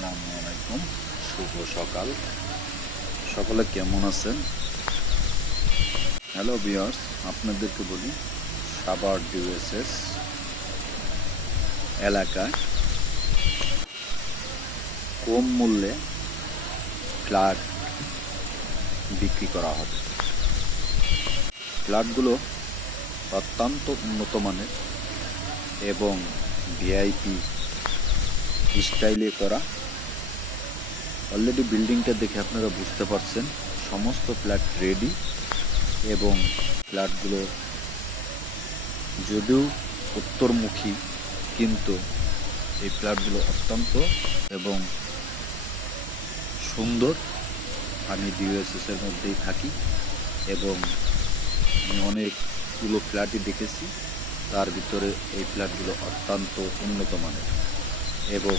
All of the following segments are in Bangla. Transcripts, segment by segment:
আসসালামু আলাইকুম, শুভ সকাল। সকলে কেমন আছেন? হ্যালো ভিউয়ার্স, আপনাদেরকে বলি সাভার ডিউএসএস এলাকায় কম মূল্যে ফ্ল্যাট বিক্রি করা হবে। ফ্ল্যাটগুলো অত্যন্ত উন্নত মানের এবং ভিআইপি স্টাইলে করা। অলরেডি বিল্ডিংটা দেখে আপনারা বুঝতে পারছেন সমস্ত ফ্ল্যাট রেডি এবং ফ্ল্যাটগুলো যদিও উত্তরমুখী, কিন্তু এই ফ্ল্যাটগুলো অত্যন্ত এবং সুন্দর। আমি ডিওএসএস এর মধ্যেই থাকি এবং আমি অনেকগুলো ফ্ল্যাটই দেখেছি। তার ভিতরে এই ফ্ল্যাটগুলো অত্যন্ত উন্নত মানের এবং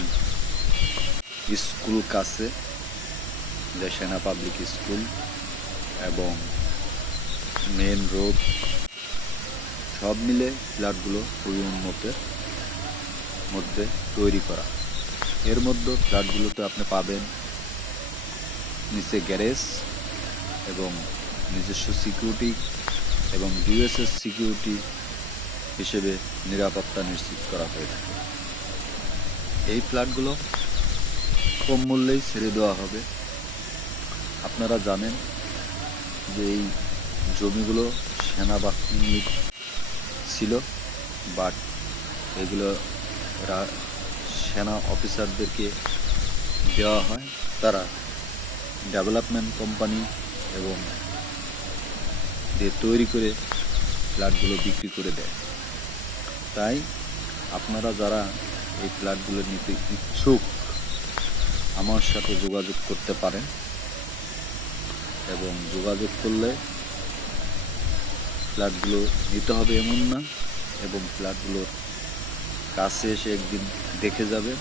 স্কুল কাছে, যে সেনা পাবলিক স্কুল এবং মেন রোড সব মিলে ফ্ল্যাটগুলো খুবই উন্নতের মধ্যে তৈরি করা। এর মধ্যে ফ্ল্যাটগুলোতে আপনি পাবেন নিচে গ্যারেজ এবং নিজস্ব সিকিউরিটি এবং ডিওএসএস সিকিউরিটি হিসেবে নিরাপত্তা নিশ্চিত করা হয়ে থাকে। এই ফ্ল্যাটগুলো কম মূল্যেই ছেড়ে দেওয়া হবে। আপনারা জানেন যে এই জমিগুলো সেনাবাহিনীর ছিল, বাট এগুলো সেনা অফিসারদেরকে দেওয়া হয়। তারা ডেভেলপমেন্ট কোম্পানি এবং দিয়ে তৈরি করে ফ্ল্যাটগুলো বিক্রি করে দেয়। তাই আপনারা যারা এই ফ্ল্যাটগুলো নিতে ইচ্ছুক আমার সাথে যোগাযোগ করতে পারেন এবং যোগাযোগ করলে ফ্ল্যাটগুলো নিতে হবে এমন না, এবং ফ্ল্যাটগুলোর কাছে এসে একদিন দেখে যাবেন।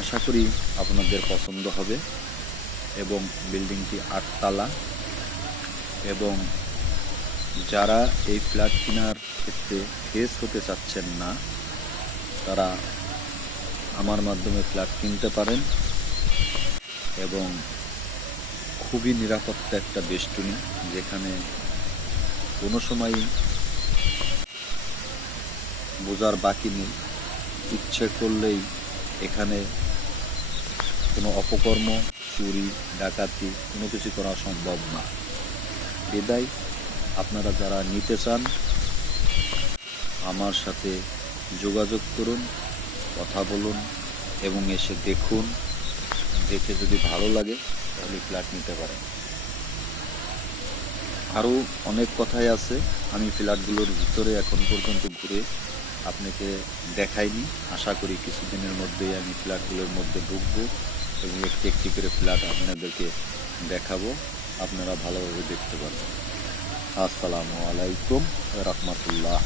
আশা করি আপনাদের পছন্দ হবে এবং বিল্ডিংটি 8 তলা এবং যারা এই ফ্ল্যাট কেনার ক্ষেত্রে ফেস হতে চাচ্ছেন না তারা আমার মাধ্যমে ফ্ল্যাট কিনতে পারেন এবং খুবই নিরাপত্তা একটা বেষ্টনী, যেখানে কোনো সময়ই বোঝার বাকি নেই। ইচ্ছে করলেই এখানে কোনো অপকর্ম, চুরি, ডাকাতি কোনো কিছু করা সম্ভব না। বিদায় আপনারা যারা নিতে চান আমার সাথে যোগাযোগ করুন, কথা বলুন এবং এসে দেখুন। দেখে যদি ভালো লাগে তাহলে ফ্ল্যাট নিতে পারেন। আরও অনেক কথাই আছে, আমি ফ্ল্যাটগুলোর ভিতরে এখন পর্যন্ত ঘুরে আপনাকে দেখাইনি। আশা করি কিছুদিনের মধ্যেই আমি ফ্ল্যাটগুলোর মধ্যে ঢুকবো এবং একটি একটি করে ফ্ল্যাট আপনাদেরকে দেখাবো, আপনারা ভালোভাবে দেখতে পারবেন। আসসালামু আলাইকুম রাহমাতুল্লাহ।